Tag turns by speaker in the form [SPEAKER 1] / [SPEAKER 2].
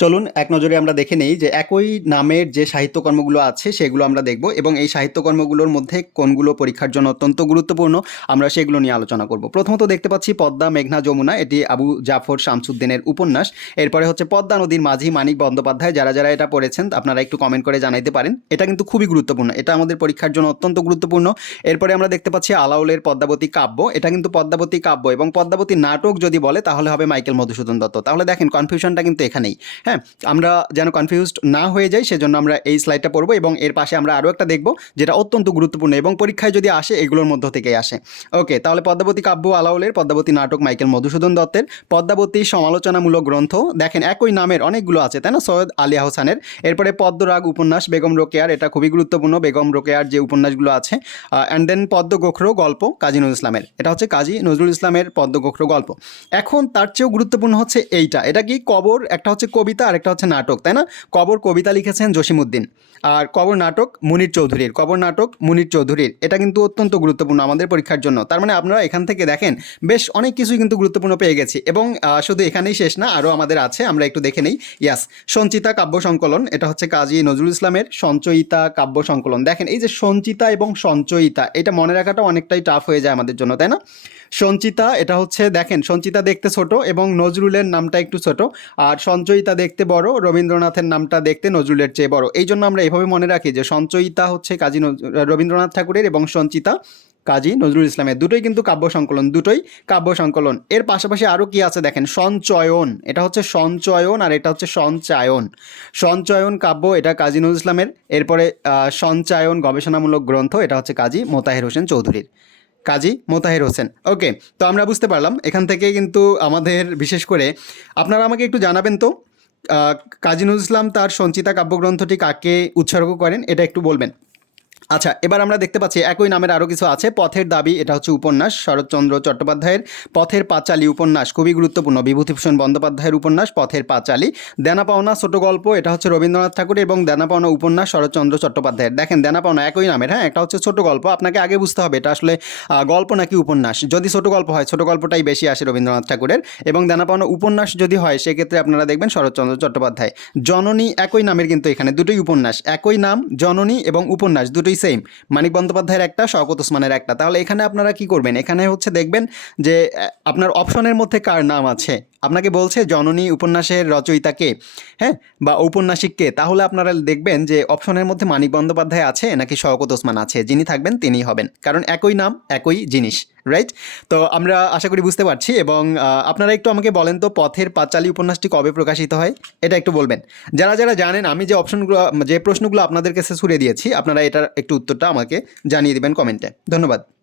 [SPEAKER 1] চলুন, এক নজরে আমরা দেখে নেই যে একই নামের যে সাহিত্যকর্মগুলো আছে, সেগুলো আমরা দেখব এবং এই সাহিত্যকর্মগুলোর মধ্যে কোনগুলো পরীক্ষার জন্য অত্যন্ত গুরুত্বপূর্ণ, আমরা সেগুলো নিয়ে আলোচনা করব। প্রথমত দেখতে পাচ্ছি পদ্মা মেঘনা যমুনা, এটি আবু জাফর শামসুদ্দিনের উপন্যাস। এরপরে হচ্ছে পদ্মা নদীর মাঝি মানিক বন্দ্যোপাধ্যায়, যারা যারা এটা পড়েছেন, আপনারা একটু কমেন্ট করে জানাইতে পারেন। এটা কিন্তু খুবই গুরুত্বপূর্ণ, এটা আমাদের পরীক্ষার জন্য অত্যন্ত গুরুত্বপূর্ণ। এরপরে আমরা দেখতে পাচ্ছি আলাউলের পদ্মাবতী কাব্য, এটা কিন্তু পদ্মাবতী কাব্য এবং পদ্মাবতী নাটক যদি বলে, তাহলে হবে মাইকেল মধুসূদন দত্ত। তাহলে দেখেন কনফিউশনটা কিন্তু এখানেই। হ্যাঁ আমরা যেন কনফিউজড না হয়ে যাই, সেজন্য আমরা এই স্লাইডটা পড়ব এবং এর পাশে আমরা আরও একটা দেখব, যেটা অত্যন্ত গুরুত্বপূর্ণ এবং পরীক্ষায় যদি আসে, এগুলোর মধ্য থেকেই আসে। ওকে তাহলে পদ্মাবতী কাব্য আলাউলের পদ্মাবতী নাটক মাইকেল মধুসূদন দত্তের পদ্মাবতী সমালোচনামূলক গ্রন্থ। দেখেন, একই নামের অনেকগুলো আছে, তাই না? সৈয়দ আলী আহসানের। এরপরে পদ্মরাগ উপন্যাস, বেগম রোকেয়ার, এটা খুবই গুরুত্বপূর্ণ। বেগম রোকেয়ার যে উপন্যাসগুলো আছে অ্যান্ড দেন পদ্ম গোখরো গল্প, কাজী নজরুল ইসলামের। এটা হচ্ছে কাজী নজরুল ইসলামের পদ্ম গোখরো গল্প। এখন তার চেয়েও গুরুত্বপূর্ণ হচ্ছে এইটা। এটা কি কবর? একটা হচ্ছে কবিতা আর একটা হচ্ছে নাটক, তাই না? কবর কবিতা লিখেছেন জসিমউদ্দিন। আর কবর নাটক মুনির চৌধুরীর। কবর নাটক মুনির চৌধুরীর। এটা কিন্তু অত্যন্ত গুরুত্বপূর্ণ আমাদের পরীক্ষার জন্য। তার মানে আপনারা এখান থেকে দেখেন, বেশ অনেক কিছুই কিন্তু গুরুত্বপূর্ণ পেয়ে গেছি। এবং শুধু এখানেই শেষ না, আরও আমাদের আছে, আমরা একটু দেখে নেই। ইয়াস, সঞ্চিতা কাব্য সংকলন, এটা হচ্ছে কাজী নজরুল ইসলামের সঞ্চয়িতা কাব্য সংকলন। দেখেন, এই যে সঞ্চিতা এবং সঞ্চয়িতা, এটা মনে রাখাটা অনেকটাই টাফ হয়ে যায় আমাদের জন্য, তাই না? সঞ্চিতা, এটা হচ্ছে দেখেন, সঞ্চিতা দেখতে ছোট এবং নজরুলের নামটা একটু ছোট। আর সঞ্চয়িতা দেখতে বড়, রবীন্দ্রনাথের নামটা দেখতে নজরুলের চেয়ে বড়। এই জন্য আমরা এভাবে মনে রাখি যে সঞ্চয়িতা হচ্ছে কাজী রবীন্দ্রনাথ ঠাকুরের এবং সঞ্চিতা কাজী নজরুল ইসলামের। দুটোই কিন্তু কাব্য সংকলন, দুটোই কাব্য সংকলন। এর পাশাপাশি আরও কি আছে দেখেন? সঞ্চয়ন, এটা হচ্ছে সঞ্চয়ন আর এটা হচ্ছে সঞ্চায়ন। সঞ্চয়ন কাব্য, এটা কাজী নজরুল ইসলামের। এরপরে সঞ্চায়ন গবেষণামূলক গ্রন্থ, এটা হচ্ছে কাজী মোতাহের হোসেন চৌধুরীর। কাজী মোতাহের হোসেন। ওকে তো আমরা বুঝতে পারলাম। এখান থেকে কিন্তু আমাদের, বিশেষ করে আপনারা আমাকে একটু জানাবেন তো কাজী নজরুল ইসলাম তার সঞ্চিতা কাব্যগ্রন্থটি কাকে উৎসর্গ করেন, এটা একটু বলবেন। আচ্ছা এবার আমরা দেখতে পাচ্ছি একই নামের আরও কিছু আছে। পথের দাবি, এটা হচ্ছে উপন্যাস, শরৎচন্দ্র চট্টোপাধ্যায়ের। পথের পাঁচালী উপন্যাস, খুবই গুরুত্বপূর্ণ। বিভূতিভূষণ বন্দ্যোপাধ্যায়ের উপন্যাস, পথের পাঁচালী। দেনা পাওনা ছোট গল্প, এটা হচ্ছে রবীন্দ্রনাথ ঠাকুর এবং দেনা পাওনা উপন্যাস, শরৎচন্দ্র চট্টোপাধ্যায়ের। দেখেন দেনা পাওনা একই নামের হ্যাঁ একটা হচ্ছে ছোট গল্প। আপনাকে আগে বুঝতে হবে, এটা আসলে গল্প নাকি উপন্যাস? যদি ছোট গল্প হয়, ছোট গল্পটাই বেশি আসে রবীন্দ্রনাথ ঠাকুরের। এবং দেনা পাওনা উপন্যাস যদি হয়, সেক্ষেত্রে আপনারা দেখবেন শরৎচন্দ্র চট্টোপাধ্যায়। জননী একই নামের কিন্তু এখানে দুটোই উপন্যাস। একই নাম, জননী এবং উপন্যাস, দুটোই সেম মানিক বন্দ্যোপাধ্যায়ের একটা, শওকত ওসমানের একটা। তাহলে এখানে আপনারা কি করবেন? এখানে হচ্ছে দেখবেন যে আপনার অপশনের মধ্যে কার নাম আছে? আপনাকে বলছে জননী উপন্যাসের রচয়িতাকে হ্যাঁ? বা ঔপন্যাসিক কে? তাহলে আপনারা দেখবেন যে অপশনের মধ্যে মানিক বন্দ্যোপাধ্যায় আছে, নাকি শওকত ওসমান আছে? যিনি থাকবেন তিনিই হবেন। কারণ একই নাম, একই জিনিস রাইট তো আমরা আশা করি বুঝতে পারছি এবং আপনারা একটু আমাকে বলেন তো পথের পাঁচালী উপন্যাসটি কবে প্রকাশিত হয়? এটা একটু বলবেন। যারা যারা জানেন, আমি যে অপশনগুলো, যে প্রশ্নগুলো আপনাদের কাছে ছুড়ে দিয়েছি, আপনারা এটার একটু উত্তরটা আমাকে জানিয়ে দেবেন কমেন্টে। ধন্যবাদ।